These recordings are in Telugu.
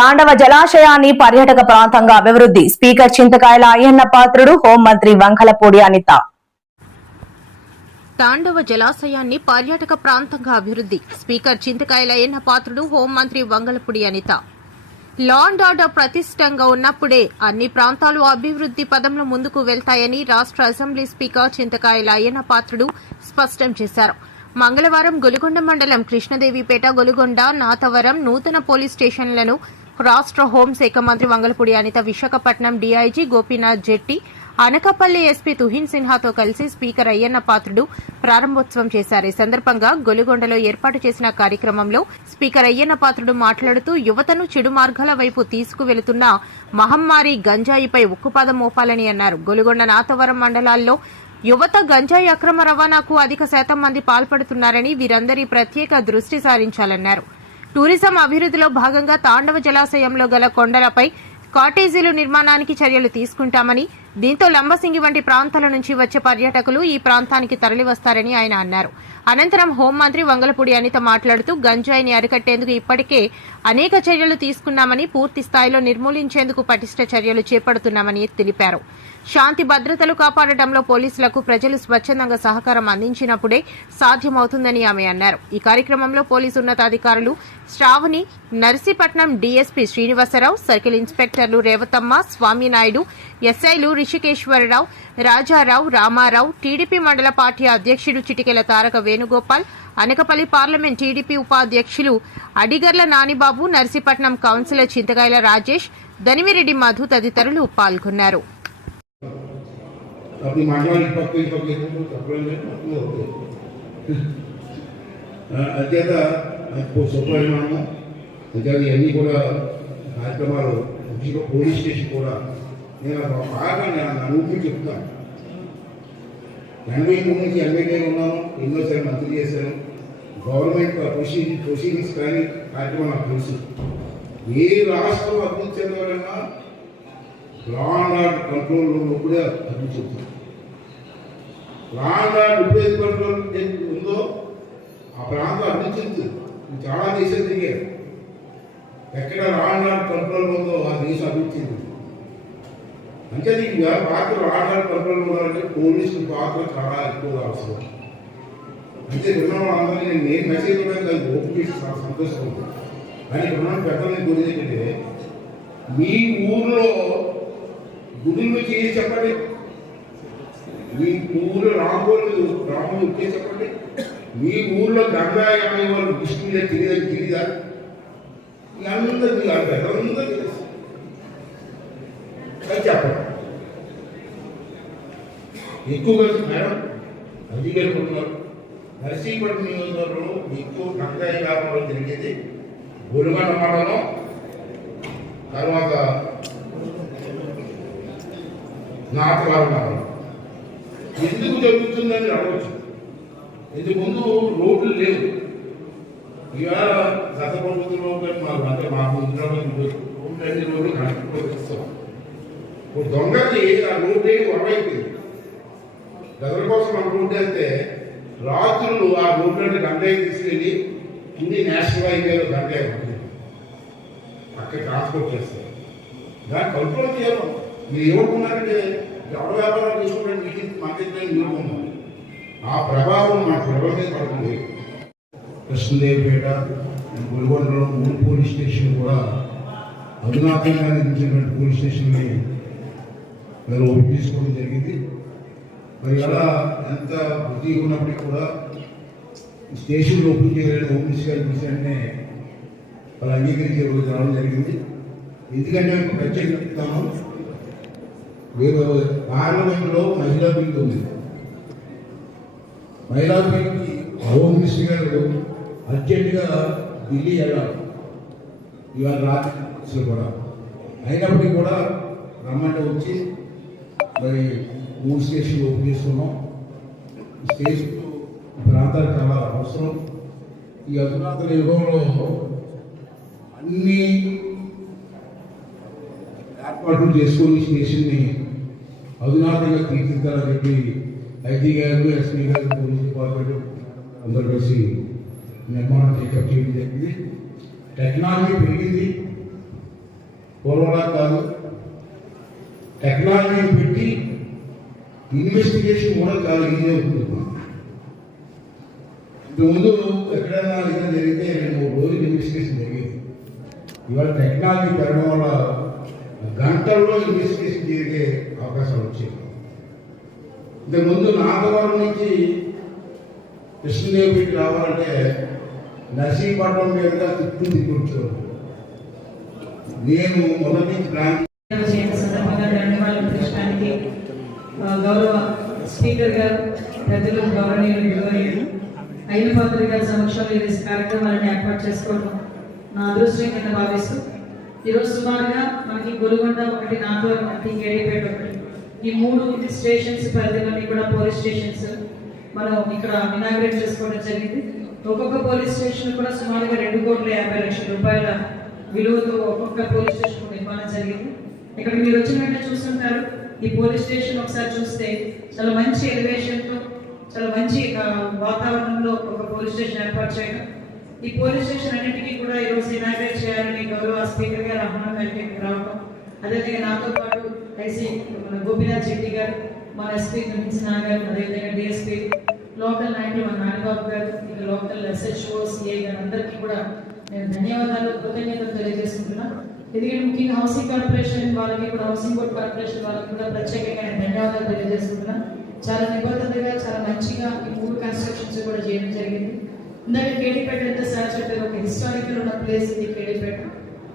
తాండవ జలాశయాన్ని పర్యాటక ప్రాంతంగా అభివృద్ధి స్పీకర్ చింతకాయల అయ్యన్న పాత్రుడు హోంమంత్రి వంకలపూడి అనిత. తాండవ జలాశయాన్ని పర్యాటక ప్రాంతంగా అభివృద్ధి స్పీకర్ చింతకాయల అయ్యన్న పాత్రుడు హోంమంత్రి Vangalapudi Anitha. Law and order ప్రతిష్టంగా ఉన్నప్పుడే అన్ని ప్రాంతాలు అభివృద్ధి పదంలో ముందుకు వెళ్తాయని రాష్ట్ర అసెంబ్లీ స్పీకర్ చింతకాయల అయ్యన్న పాత్రుడు స్పష్టం చేశారు. మంగళవారం గొలుగొండ మండలం కృష్ణదేవిపేట, గొలుగొండ, నాతవరం నూతన పోలీస్ స్టేషన్లను రాష్ట్ర హోంశాఖ మంత్రి వంగలపూడి అనిత, విశాఖపట్నం డీఐజీ గోపీనాథ్ జెట్టి, అనకాపల్లి ఎస్పీ తుహిన్ సిన్హాతో కలిసి స్పీకర్ అయ్యన్న పాత్రుడు ప్రారంభోత్సవం చేశారు. ఈ సందర్భంగా గొలుగొండలో ఏర్పాటు చేసిన కార్యక్రమంలో స్పీకర్ అయ్యన్న పాత్రుడు మాట్లాడుతూ యువతను చెడు మార్గాల వైపు తీసుకువెళుతున్న మహమ్మారి గంజాయిపై ఉక్కుపాదం మోపాలని అన్నారు. గొలుగొండ, నాతవరం మండలాల్లో యువత గంజాయి అక్రమ రవాణాకు అధిక శాతం మంది పాల్పడుతున్నారని, వీరందరి ప్రత్యేక దృష్టి సారించాలన్నారు. టూరిజం అభివృద్ధిలో భాగంగా తాండవ జలాశయంలో గల కొండలపై కాటేజీలు నిర్మాణానికి చర్యలు తీసుకుంటామని, దీంతో లంబసింగి వంటి ప్రాంతాల నుంచి వచ్చే పర్యాటకులు ఈ ప్రాంతానికి తరలివస్తారని ఆయన అన్నారు. అనంతరం హోంమంత్రి వంగలపూడి అనిత మాట్లాడుతూ గంజాయిని అరికట్టేందుకు ఇప్పటికే అనేక చర్యలు తీసుకున్నామని, పూర్తి స్థాయిలో నిర్మూలించేందుకు పటిష్ట చర్యలు చేపడుతున్నామని తెలిపారు. శాంతి భద్రతలు కాపాడటంలో పోలీసులకు ప్రజలు స్వచ్ఛందంగా సహకారం అందించినప్పుడే సాధ్యమవుతుందని ఆమె అన్నారు. ఈ కార్యక్రమంలో పోలీసు ఉన్నతాధికారులు శ్రావణి, నర్సీపట్నం డీఎస్పీ శ్రీనివాసరావు, సర్కిల్ ఇన్స్పెక్టర్లు రేవతమ్మ, స్వామినాయుడు, ఎస్ఐలు రిషికేశ్వరరావు, రాజారావు, రామారావు, టీడీపీ మండల పార్టీ అధ్యక్షుడు చిటికెల తారక వేణుగోపాల్, అనకపల్లి పార్లమెంట్ టీడీపీ ఉపాధ్యక్షులు అడిగర్ల నానిబాబు, నర్సీపట్నం కౌన్సిలర్ చింతకాయల రాజేష్, దనిమిరెడ్డి మధు తదితరులు పాల్గొన్నారు. अपनी मानवानी पक्की पक्की सप्लाय होते అత్యంత సుప్రమాణము అత్యంత ఇవన్నీ కూడా కార్యక్రమాలు ముఖ్యంగా పోలీస్ స్టేషన్ కూడా నేను బాగా నమ్ముకు చెప్తాను. 83 నుంచి 80 ఉన్నాను, ఎన్నోసారి మంత్రి చేశాను. గవర్నమెంట్ ప్రొసీడింగ్స్ కానీ కార్యక్రమం నాకు తెలుసు. ఏ రాష్ట్రం అభివృద్ధి చెందాలన్నా లా అండ్ ఆర్డర్ కంట్రోల్లో కూడా అభివృద్ధి చెందుతుంది. లా అండ్ ఆర్డర్ ఎప్పుడైతే కంట్రోల్ ఉందో ఆ ప్రాంతం అభివృద్ధి చెందుతుంది. చాలా దేశాలు తిరిగారు. ఎక్కడ లా అండ్ ఆర్డర్ కంట్రోల్ ఉందో ఆ దేశం అభివృద్ధి చెందుతుంది. అంటే ఇక పాత్ర లా అండ్ ఆర్డర్ కంట్రోల్ ఉండాలంటే పోలీసుల పాత్ర చాలా ఎక్కువగా అవసరం. అంటే విన్న వాళ్ళందరినీ నేను మెసేజ్ కూడా ఓపెన్ చేసి చాలా సంతోషం ఉంటుంది. కానీ విన్న పెద్దలని కోరేది ఏంటంటే మీ ఊర్లో గుడులు చేసి చెప్పండి, మీ ఊళ్ళో రాముడు వచ్చే చెప్పండి, మీ ఊళ్ళో గంగాయ అనే వాళ్ళు విష్ణు మీద తెలియదా అందరికీ అందరూ తెలుసు. అది చెప్పండి. ఎక్కువగా మేడం అధికారులు ఉన్నారు. నర్సీపట్నం నియోజకవర్గంలో ఎక్కువ గంగాయ వ్యాపారం జరిగేది గొలుగొండ మండలం, తర్వాత నాటకాలు. ఎందుకు జరుగుతుందని అడగచ్చు. ఇంతకుముందు రోడ్లు లేవు. ఇవాళ గత ప్రభుత్వంలో అంటే మాకు రోడ్లు కనెక్టిస్తాం. ఇప్పుడు దొంగకి ఆ రోడ్డు వేసి వరవైపోయింది. గదుల కోసం ఆ రోడ్డు వెళ్తే రాత్రులు ఆ రోడ్డు గంగాయి తీసుకెళ్ళి ఇన్ని నేషనల్ హైవేలో గంగాయి ఉంటుంది, అక్కడ ట్రాన్స్పోర్ట్ చేస్తారు. దాన్ని కంట్రోల్ చేయాలి. మీరు ఏమనుకున్నారంటే ఎవరు వ్యాపారం చేసుకోవడానికి మీకు మాకెట్లని నిలుపుకున్నాం. ఆ ప్రభావం మా ప్రభావం మీద పడుతుంది. కృష్ణదేవిపేట, గొలుగొండలో 3 పోలీస్ స్టేషన్లు కూడా అధునాతంగా నిర్మించినటువంటి పోలీస్ స్టేషన్ని మరి ఓపెన్ చేసుకోవడం జరిగింది. మరి అలా ఎంత వృద్ధి ఉన్నప్పటికీ కూడా స్టేషన్లు ఓపెన్ చేయలేని హోమ్ మినిస్టర్ విషయాన్ని వాళ్ళు అంగీకరించే రోజు రావడం జరిగింది. ఎందుకంటే ప్రత్యేకంగా చెప్తాము, మీరు పార్లమెంట్లో మహిళా బిల్లు ఉంది. మహిళా బిల్లుకి హోమ్ మినిస్టర్ గారు అర్జెంటుగా ఢిల్లీ వెళ్ళాలి ఇవాళ రాత్రి కూడా. అయినప్పటికీ కూడా రమ్మంటే వచ్చి మరి 3 స్టేషన్లు ఓపెన్ చేసుకున్నాం. స్టేషన్ ప్రాంతాలు చాలా అవసరం. ఈ అధునాతన యుగంలో అన్ని ఏర్పాట్లు చేసుకొని స్టేషన్ని అధునాతంగా తీర్చిదిద్దాలని చెప్పి ఐజీ గారు, ఎస్పీ గారు, పోలీస్ డిపార్ట్మెంట్ అందరూ కలిసి నిర్మాణం చేయడం జరిగింది. టెక్నాలజీ పెరిగింది. పూర్వంలా కాదు, టెక్నాలజీ పెట్టి ఇన్వెస్టిగేషన్ కూడా చాలా ఈజీ అవుతుంది. ఇంతకుముందు ఎక్కడైనా ఏదైనా జరిగితే 2-3 రోజులు ఇన్వెస్టిగేషన్ జరిగేది. ఇవాళ టెక్నాలజీ పెరగడం వల్ల గంటల్లో ఇన్వెస్టిగేషన్ జరిగే అవకాశాలు వచ్చాయి. ఇంతకుముందు నాగవరం నుంచి కృష్ణదేవికి రావాలంటే నర్సీపట్నం మీదుగా తిప్పుకొచ్చేవారు. నేను మొదటి నుంచి ప్లాన్ సందర్భంగా ధన్యవాదాలు ప్రశ్నానికి గౌరవ స్పీకర్ గారు, పెద్దలు, గౌరవనీయులు అయిన పాత్ర గారి సమక్షంలో ఈ కార్యక్రమాలను ఏర్పాటు చేసుకోవడం నా అదృష్టం కింద భావిస్తూ ఈరోజు సుమారుగా మనకి గొలుగొండ ఒకటి, నాగవరం ఒకటి, కేడీపేట ఒకటి, ఈ 3 స్టేషన్స్ పరిధిలోని కూడా పోలీస్ స్టేషన్స్ మనం ఇక్కడ ఇనాగ్రేట్ చేసుకోవడం జరిగింది. ఒక్కొక్క పోలీస్ స్టేషన్ కూడా సుమారుగా 2,50,00,000 రూపాయల విలువతో ఒక్కొక్క పోలీస్ స్టేషన్ నిర్మాణం జరిగింది. ఇక్కడ మీరు వచ్చిన వెంటనే చూస్తుంటారు. ఈ పోలీస్ స్టేషన్ ఒకసారి చూస్తే చాలా మంచి ఎలివేషన్తో, చాలా మంచి వాతావరణంలో ఒక పోలీస్ స్టేషన్ ఏర్పాటు చేయడం, ఈ పోలీస్ స్టేషన్ అన్నింటికీ కూడా ఈరోజు ఇనాగ్రేట్ చేయాలని గౌరవ స్పీకర్ గారు ఆహ్వానం మేరకు రావడం, అదేవిధంగా నాతో పాటు ఐసీ మన గోపీనాథ్ రెడ్డి గారు, మన ఎస్పీ మించిన గారు, అదేవిధంగా డిఎస్పీ, లోకల్ నాయకులు మన నాగబాబు గారు, ఇక లోకల్ ఎస్హెచ్ఓ, సిఐ గారు అందరికీ కూడా నేను ధన్యవాదాలు, కృతజ్ఞతలు తెలియజేసుకుంటున్నాను. ఎందుకంటే ముఖ్యంగా హౌసింగ్ కార్పొరేషన్ వాళ్ళకి కూడా, హౌసింగ్ బోర్డ్ కార్పొరేషన్ వాళ్ళకి కూడా ప్రత్యేకంగా నేను ధన్యవాదాలు తెలియజేసుకుంటున్నాను. చాలా నిబద్ధతగా, చాలా మంచిగా ఈ 3 కన్స్ట్రక్షన్స్ కూడా చేయడం జరిగింది. ఇందాక కేడీపేట ఎంత సార్ చెప్పారు, ఒక హిస్టారికల్ ఉన్న ప్లేస్ ఇది కేడీపేట.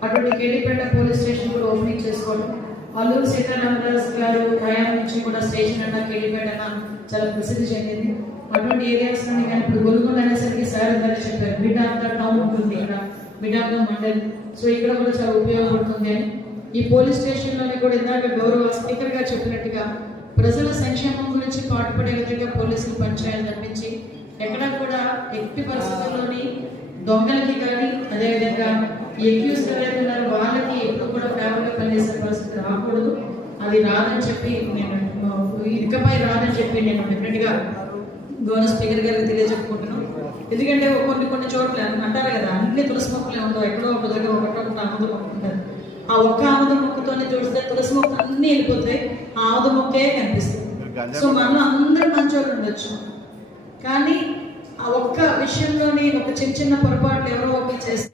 అటువంటి కేడీపేట పోలీస్ స్టేషన్ కూడా ఓపెనింగ్ చేసుకోవడం, అల్లూరు సీతారామరాజు గారు ప్రయాణం నుంచి కూడా స్టేషన్ అన్న కేడీపేట అన్న చాలా ప్రసిద్ధి చెందింది. అటువంటి ఏరియాస్ నుండి కానీ ఇప్పుడు గొలుగొండ అనేసరికి సార్ అందరూ చెప్పారు, మిడ్ ఆఫ్ ద టౌన్ ఉంటుంది ఇక్కడ, mid of the mandal, so ఇక్కడ కూడా చాలా ఉపయోగపడుతుంది అని. ఈ పోలీస్ స్టేషన్లోని కూడా ఇందాక గౌరవ స్పీకర్ గారు చెప్పినట్టుగా ప్రజల సంక్షేమం గురించి పాటుపడే విధంగా పోలీసులు పనిచేయాలని తప్పించి ఎక్కడా కూడా ఎట్టి పరిస్థితుల్లోని దొంగలకి కానీ, అదేవిధంగా ఎక్యూస్ ఎవరైతే ఉన్నారో వాళ్ళకి ఎప్పుడు కూడా ఫేవర్గా పనిచేసే పరిస్థితి రాకూడదు. అది రాదని చెప్పి నేను ఇకపై రాదని చెప్పి నేను డెఫినెట్గా గౌరవ స్పీకర్ గారికి తెలియజెప్పుకుంటున్నాను. ఎందుకంటే కొన్ని చోట్ల అంటారు కదా, అన్ని తులసి మొక్కలే ఉండవు, ఎక్కడో ఒక దగ్గర ఒకటి ఆముదం మొక్క ఉంటుంది. ఆ ఒక్క ఆముదం మొక్కతోనే చూస్తే తులసి మొక్క అన్నీ వెళ్ళిపోతాయి, ఆ ఆముదం మొక్కే కనిపిస్తుంది. సో మనలో అందరూ మంచోళ్ళు ఉండొచ్చు, కానీ ఆ ఒక్క విషయంలోని ఒక చిన్న పొరపాట్లు ఎవరో ఒకటి చేస్తే